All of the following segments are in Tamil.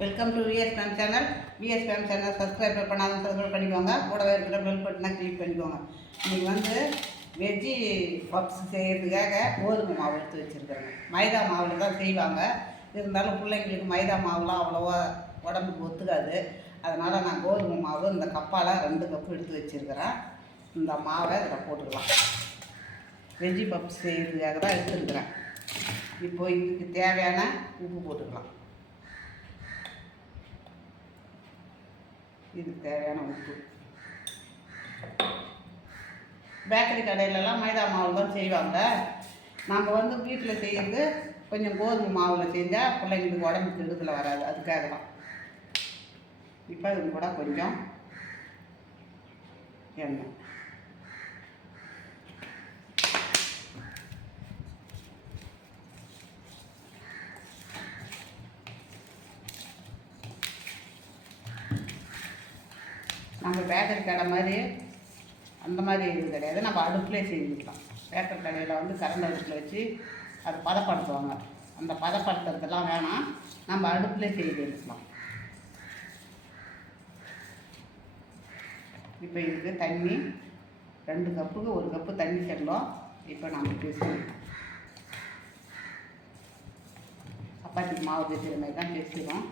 Welcome to VS channel VS fame channel subscribe பண்ணாத சப்ஸ்கிரைப் பண்ணிக்கோங்க கூடவே இருக்கிற பெல் பட்டனை கிளிக் பண்ணிக்கோங்க இன்றைக்கி வந்து வெஜ்ஜி பப்ஸ் செய்கிறதுக்காக கோதுமை மாவு எடுத்து வச்சுருக்குறேங்க. மைதா மாவில் தான் செய்வாங்க. இருந்தாலும் பிள்ளைங்களுக்கு மைதா மாவுலாம் அவ்வளோவா உடம்புக்கு ஒத்துக்காது. அதனால் நான் கோதுமை மாவு இந்த கப்பால் ரெண்டு கப்பு எடுத்து வச்சுருக்கிறேன். இந்த மாவை இதில் போட்டுக்கலாம். வெஜ்ஜி பப்ஸ் செய்கிறதுக்காக தான் எடுத்துருக்குறேன். இப்போ இதுக்கு தேவையான உப்பு போட்டுக்கலாம். இதுக்கு தேவையான உப்பு. பேக்கரி கடையிலலாம் மைதா மாவு தான் செய்வாங்க. நம்ம வந்து வீட்டில் செய்கிறது கொஞ்சம் கோதுமை மாவில் செஞ்சால் பிள்ளைங்களுக்கு உடம்புக்கு கெடுதல் வராது. அதுக்காக தான் இப்போ இது கூட கொஞ்சம் எண்ணெய். நம்ம பேக்கரி கடை மாதிரி அந்த மாதிரி இது கிடையாது. நம்ம அடுப்புலேயே செஞ்சுக்கலாம் பேக்கரி கடையில் வந்து கரண்ட் அடுப்பில் வச்சு அதை பதப்படுத்துவாங்க. அந்த பதப்படுத்துறதெல்லாம் வேணாம். நம்ம அடுப்புலேயே செய்து எடுக்கலாம். இப்போ இதுக்கு தண்ணி ரெண்டு கப்புக்கு ஒரு கப்பு தண்ணி செல்லும் இப்போ நம்ம பேசுவோம். சப்பாத்தி மாவு பேசுகிற மாதிரி தான் பேசுகிறோம்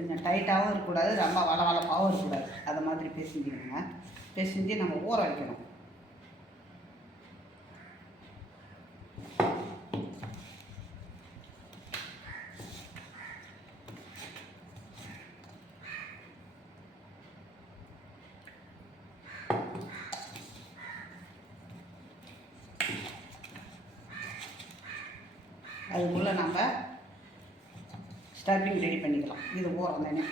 கொஞ்சம் டைட்டாகவும் இருக்கக்கூடாது ரொம்ப வளவளப்பாகவும் இருக்கக்கூடாது. அதை மாதிரி பிசைஞ்சிக்கணுங்க பிசைஞ்சு நம்ம ஊற வைக்கணும் அதுக்குள்ளே நம்ம ஸ்டப்பிங் ரெடி பண்ணிக்கலாம். இது ஓரம் தானே.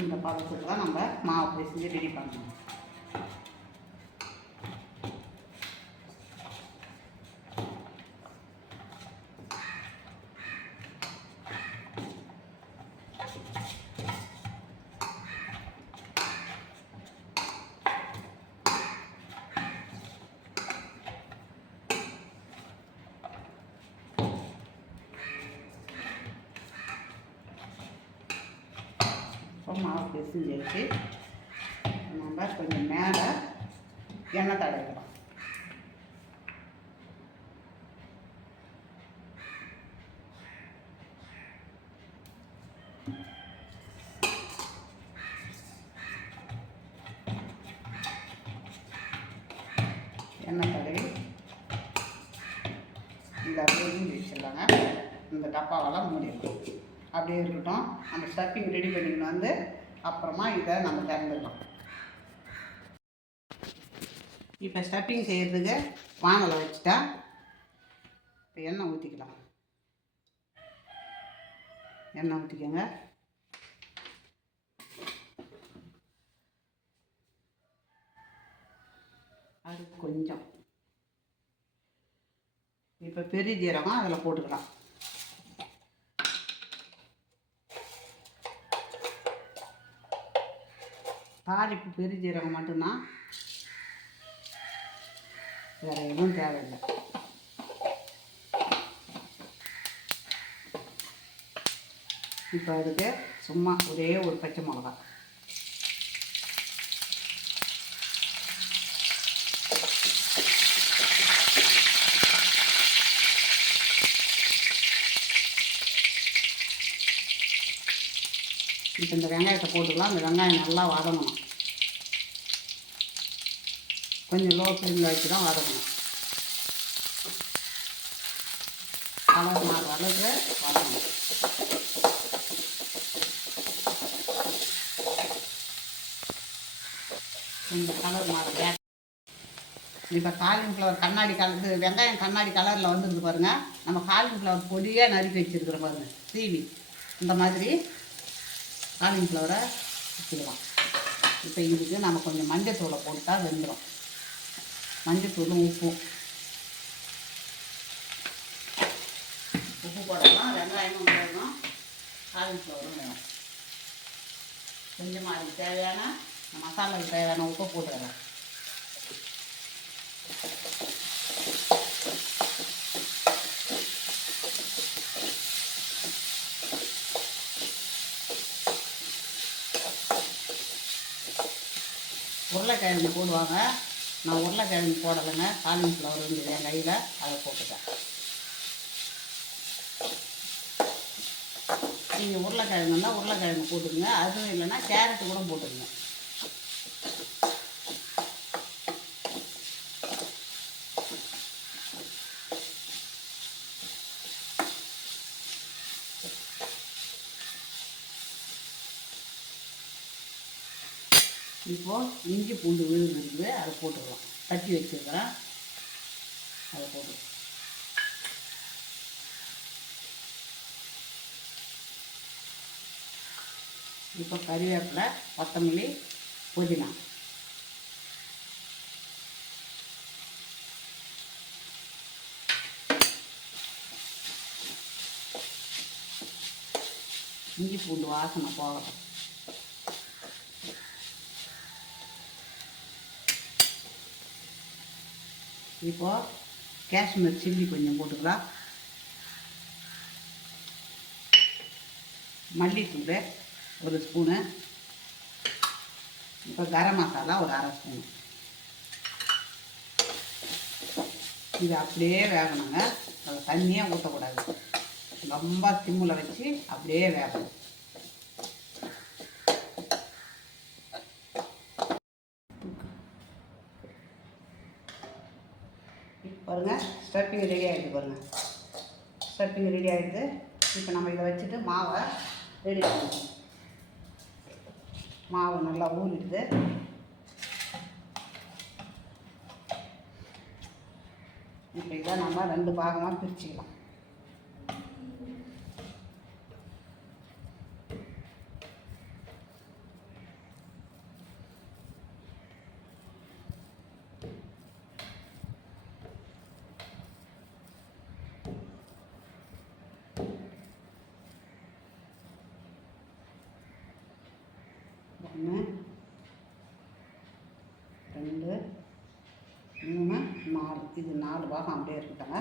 இந்த பதத்துக்கு தான் நம்ம மாவு பிசைஞ்சு ரெடி பண்ணணும். மாவு பிசைஞ்சு வச்சு நம்ம கொஞ்சம் மேலே எண்ணெய் தடவிக்கலாம் எண்ணெய் தடவி இந்த அப்படியே மூடி வச்சிடலாங்க இந்த டப்பாவெல்லாம் மூடிடலாம் அப்படியே இருக்கட்டும். அந்த ஸ்டஃபிங் ரெடி பண்ணிக்கணும் வந்து அப்புறமா இதை நம்ம திறந்துடலாம். இப்போ ஸ்டஃபிங் செய்கிறதுக்கு வானலை வச்சுட்டா இப்போ எண்ணெய் ஊற்றிக்கலாம் எண்ணெய் ஊற்றிக்கோங்க அது கொஞ்சம். இப்போ பெரிய ஜீரகம் அதில் போட்டுக்கலாம். தாளிப்பு பெரிய ஜீரகம் மட்டும்தான். வேறு எதுவும் தேவையில்லை. இப்போ அதுக்கு சும்மா ஒரே ஒரு பச்சை மிளகா இப்போ இந்த வெங்காயத்தை போட்டுக்கலாம். இந்த வெங்காயம் நல்லா வதங்கணும். கொஞ்சம் லோ ஃப்ளேமில் வச்சு தான் வதங்கணும். கலர் மாற அளவுக்கு வதங்கணும். கொஞ்சம் கலர் மாற இப்போ காலிஃப்ளவர் கண்ணாடி கலர் இது வெங்காயம் கண்ணாடி கலரில் வந்துருக்கு பாருங்கள் நம்ம காலிஃப்ளவர் பொடியாக நறுக்கி வச்சுருக்குறோம் பாருங்கள் சீவி. இந்த மாதிரி காலிஃப்ளவரை வச்சுக்கலாம் இப்போ இதுக்கு நம்ம கொஞ்சம் மஞ்சத்தூளை போட்டால் வெந்துடும் மஞ்சத்தூளும் உப்பும். உப்பு போடலாம் வெங்காயமும் வேணும் காலிஃப்ளவரும் வேணும். கொஞ்சமாக அதுக்கு தேவையான மசாலாவுக்கு தேவையான உப்பு போட்டுக்கலாம் உருளைக்கிழங்கு போடுவாங்க. நான் உருளைக்கிழங்கு போடலைங்க. காலிஃப்ளவர் இருந்தது என் கையில்? அதை போட்டுட்டேன். நீங்கள் உருளைக்கிழங்குன்னா உருளைக்கிழங்கு போட்டுக்கங்க. அதுவும் இல்லைன்னா கேரட்டு கூட போட்டுக்கங்க. இப்போது இஞ்சி பூண்டு விழுது இருக்குது அதை போட்டுக்கலாம் தட்டி வச்சுருக்கிறேன். அதை போட்டு இப்போ கறிவேப்பிலை கொத்தமல்லி புதினா. இஞ்சி பூண்டு வாசனை போகட்டும். இப்போது காஷ்மீர் சில்லி கொஞ்சம் போட்டுக்கலாம். மல்லித்தூள் ஒரு ஸ்பூனு இப்போ கரம் மசாலா ஒரு அரை ஸ்பூன் இது அப்படியே வேகணுங்க. அதை தண்ணியே ஊற்றக்கூடாது ரொம்ப சிம்மில் வச்சு அப்படியே வேகணும். சட்னி ரெடி ஆகிடுது பாருங்கள் சட்னி ரெடி ஆகிடுது இப்போ நம்ம இதை வச்சுட்டு மாவை ரெடி பண்ணுவோம் மாவு நல்லா ஊறிடுது. இப்போ இதை நம்ம ரெண்டு பாகமாக பிரிச்சுக்கலாம் ஒன்று ரெண்டு மூணு நாலு இது நாலு பாகம் அப்படியே இருக்கட்டுங்க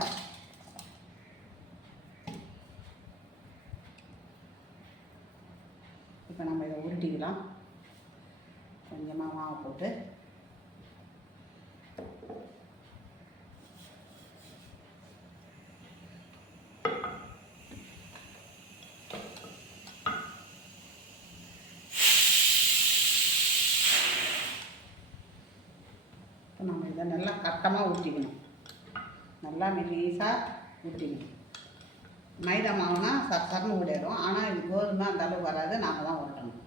இப்போ நம்ம கொஞ்சமாக மாவு போட்டு. இப்போ நம்ம இதை நல்லா கட்டமாக ஊற்றிக்கணும். நல்லா மெலீஸாக ஊற்றிக்கணும். மைதா மாவுனா சக்கரன்னு ஓடிடும் ஆனால் இது கோதுமை அந்தளவுக்கு வராது. நாங்கள் தான் ஓட்டணும்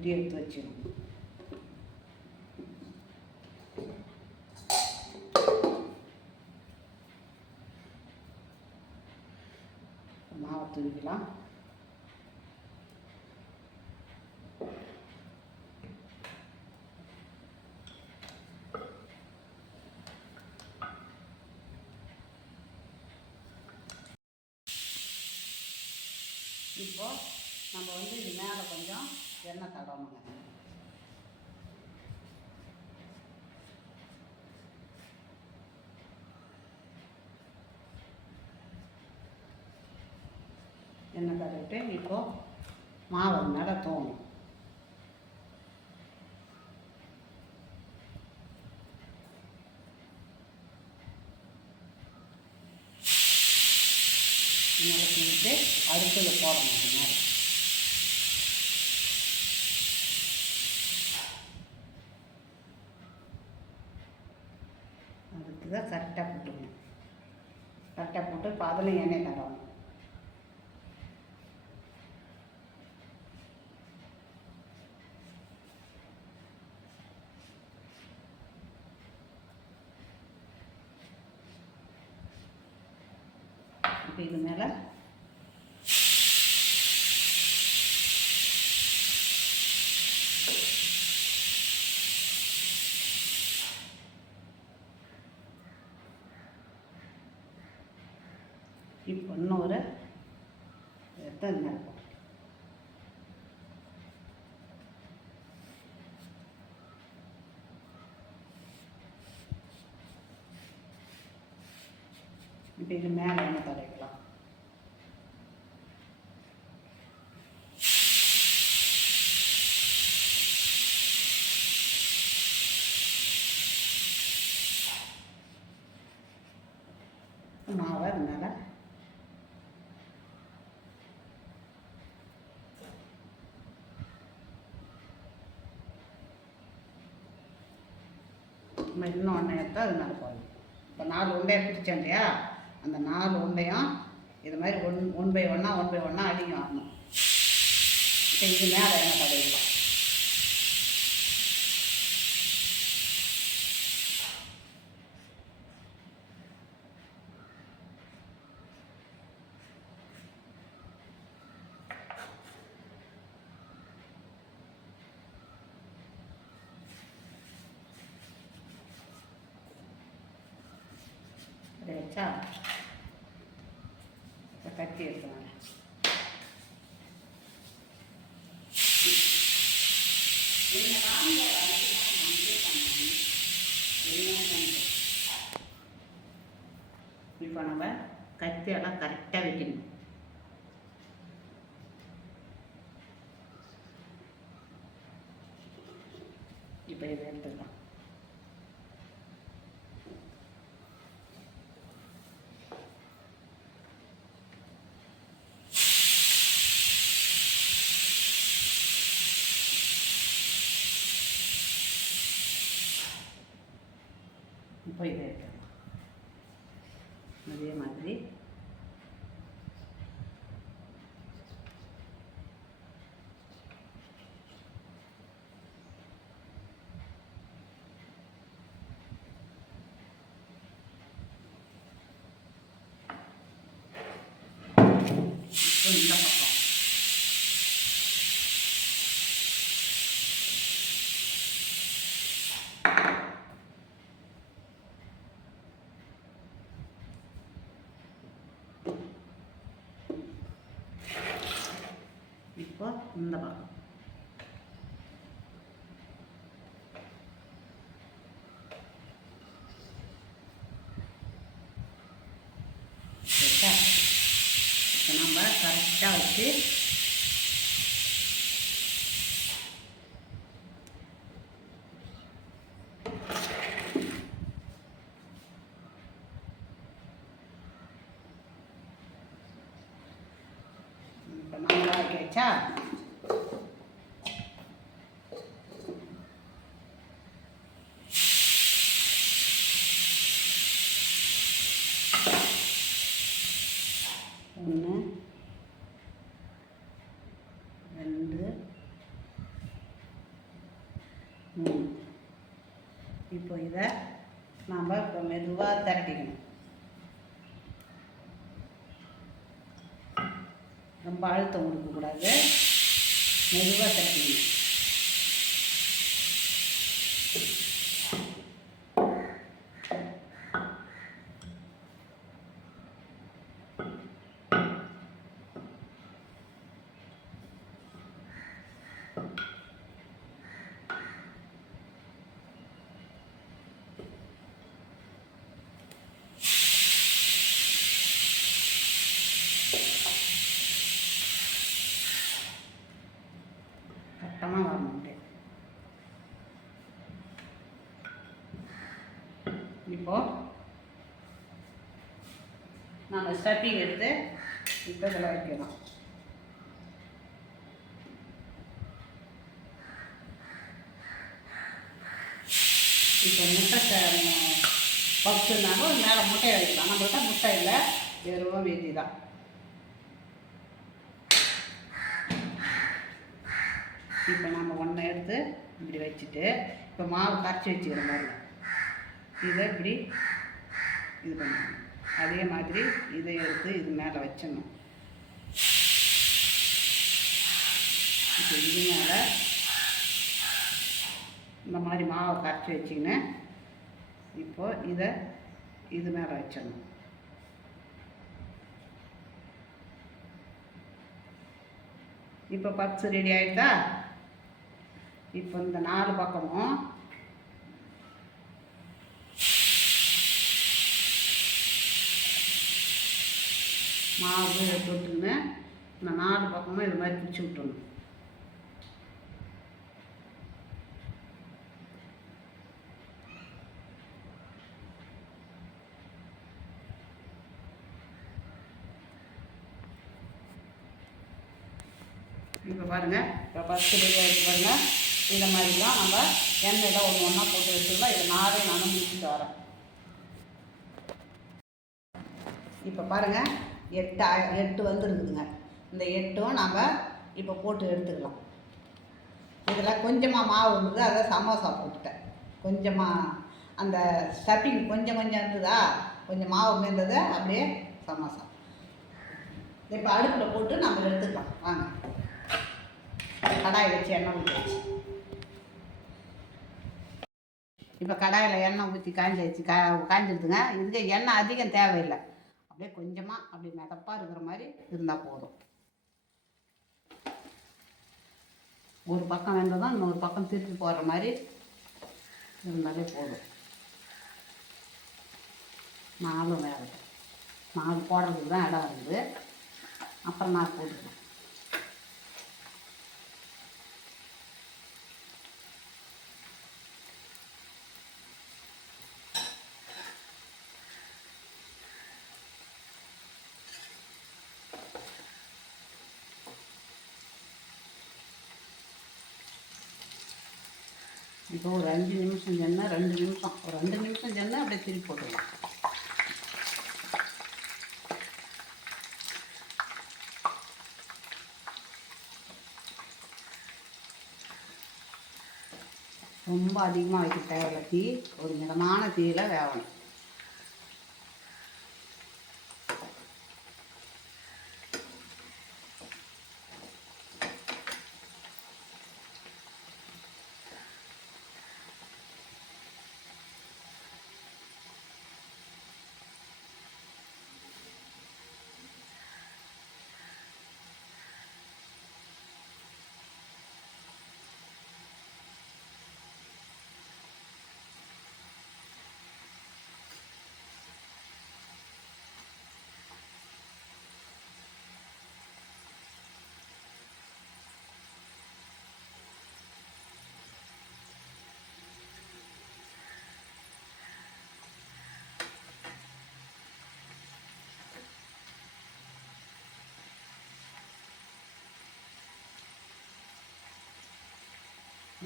உருட்டி எடுத்து வச்சிடும் மாவை தூவிக்கலாம். இப்போ நம்ம வந்து இது மேலே கொஞ்சம் எண்ணெய் தடவணுங்க? எண்ணெய் தடவிட்டு? இப்போ மாவு மேலே தோணும். மேலே தூவிட்டு அடுப்பில் போடணும் அது அதுக்கு தான் கரெக்டாக போட்டுக்கணும் கரெக்டாக போட்டு இப்போ அதில் எண்ணெய் தடவணும் இப்போ இது மேலே இப்போ இன்னொரு எத்தனை நேரம் இப்போ இது மேலே எண்ணெய் தடவிக்கலாம் மாவை அது மேலே. நம்ம இன்னும் ஒன்று எடுத்தால் அது மேலே போடணும். இப்போ நாலு உண்டையை பிடிச்சேன் இல்லையா அந்த நாலு உண்டையும் இது மாதிரி ஒன் ஒன் பை ஒன்னாக ஒன் பை ஒன்னாக அடிங்க வரணும். இப்போ இது மேலே எண்ணெய் தடவிக்கலாம் வச்சா vai ter. இப்போ இதை எடுத்துக்கலாம் அதே மாதிரி இப்போ இந்த பக்கம் இப்போ இந்த பக்கம் சரியா? இப்போ நம்ம கரெக்டாக வச்சு இப்போ நல்லா வச்சா ஒன்று ரெண்டு மூணு இப்போ இதை நாம் இப்போ மெதுவாக திரட்டிக்கணும் ரொம்ப அழுத்தம் கொடுக்கக்கூடாது. மெதுவாக திரட்டிக்கணும் ஸ்டப்பிங் எடுத்து இப்போ இதில் வைக்கணும். இப்போ முட்டை பப்ஸுனாலும் மேலே முட்டையை வைக்கலாம் நம்மள்ட்ட முட்டை இல்லை வெறும் வெஜ்ஜி தான். இப்போ நம்ம ஒன்றை எடுத்து இப்படி வச்சுட்டு இப்போ மாவு கரைச்சி வச்சுக்கிற மாதிரி இதை இப்படி இது பண்ணணும். அதே மாதிரி இதை எடுத்து இது மேலே வச்சிடணும். இப்போ இது மேலே இந்த மாதிரி மாவை கரைச்சி வச்சிக்கின்னு இப்போது இதை இது மேலே வச்சிடணும். இப்போ பப்ஸ் ரெடி ஆகிட்டா இப்போ இந்த நாலு பக்கமும் மாவு தொட்டுன்னு இந்த நாலு பக்கமும் இது மாதிரி பிடிச்சி விட்டுணும். இப்போ பாருங்கள் இப்போ ஃபஸ்ட்டு ரெடி பாருங்கள் இந்த மாதிரிலாம் நம்ம எண்ணெயில் ஒன்று ஒன்றா போட்டு வச்சுருந்தோம் இதை நாரே நானும் முடிச்சுட்டு வரேன். இப்போ பாருங்கள் எட்டு எட்டு வந்துருக்குதுங்க. இந்த எட்டும் நம்ம இப்போ போட்டு எடுத்துக்கலாம். இதில் கொஞ்சமாக மாவு இருந்தது அதை சமோசா போட்டுட்டேன். கொஞ்சமாக அந்த ஸ்டப்பிங் கொஞ்சம் கொஞ்சம் இருந்ததா? கொஞ்சம் மாவு இருந்தது அப்படியே சமோசா. இப்போ அடுப்பில் போட்டு நம்ம எடுத்துக்கலாம். வாங்க. கடாய் வச்சு எண்ணெய் ஊற்றி வச்சு. இப்போ கடாயில் எண்ணெய் ஊற்றி காஞ்சிடுச்சு கா காஞ்சிடுதுங்க இதுக்கு எண்ணெய் அதிகம் தேவையில்லை. அப்படியே கொஞ்சமாக அப்படி மிதப்பாக இருக்கிற மாதிரி இருந்தால் போதும். ஒரு பக்கம் வெந்ததும் இன்னொரு பக்கம் திருப்பி போடுற மாதிரி இருந்தாலே போதும். நாலும் வேறு நாலு போடுறதுக்கு தான் இடம் இருக்குது. அப்புறம் நான் போட்டுக்கிறேன் இப்போ ஒரு அஞ்சு நிமிஷம் சென்னா ரெண்டு நிமிஷம். ஒரு ரெண்டு நிமிஷம் சென்னா அப்படியே திருப்பி போட்டுடலாம் ரொம்ப அதிகமாக வைக்க தேவையில்ல தீ. ஒரு மிதமான தீயில வேகணும்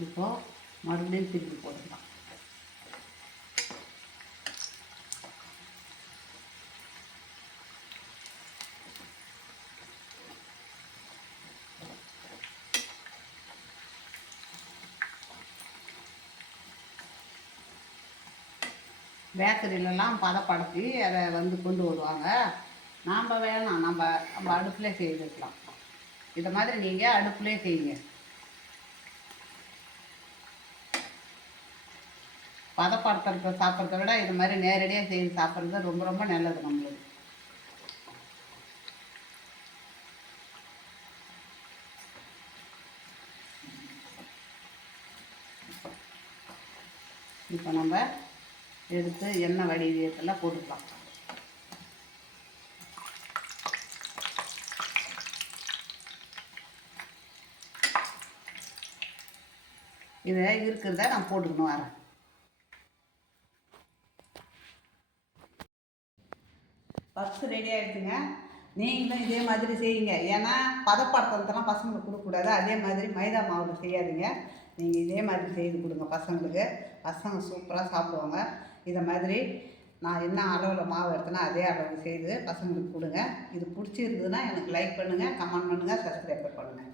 இப்போ மறுபடியும் திருப்பி போட்டுக்கலாம். பேக்கரியிலலாம் பதப்படுத்தி அதை வந்து கொண்டு வருவாங்க. நாம் வேணாம் நம்ம நம்ம அடுப்பில் செய்துக்கலாம். இதை மாதிரி நீங்கள் அடுப்புலேயே செய்யுங்க. பதப்படுத்துறத சாப்பிட்றத விட இது மாதிரி நேரடியாக செய்து சாப்பிட்றது ரொம்ப ரொம்ப நல்லது நம்மளுக்கு. இப்போ நம்ம எடுத்து எண்ணெய் வடிவியத்தில் போட்டுக்கலாம். இதை இருக்கிறத நான் போட்டுக்கணும் வரேன் பப்ஸ் ரெடி ஆகிடுச்சுங்க நீங்களும் இதே மாதிரி செய்யுங்க. ஏன்னா பதப்படுத்துறதெல்லாம் பசங்களுக்கு கொடுக்கக்கூடாது. அதே மாதிரி மைதா மாவில் செய்யாதீங்க. நீங்கள் இதே மாதிரி செய்து கொடுங்க பசங்களுக்கு. பசங்க சூப்பராக சாப்பிடுவாங்க. இதை மாதிரி நான் என்ன அளவில் மாவு எடுத்தேனோ அதே அளவு செய்து பசங்களுக்கு கொடுங்க. இது பிடிச்சிருந்ததுன்னா எனக்கு லைக் பண்ணுங்கள் கமெண்ட் பண்ணுங்கள் சப்ஸ்கிரைப் பண்ணுங்கள்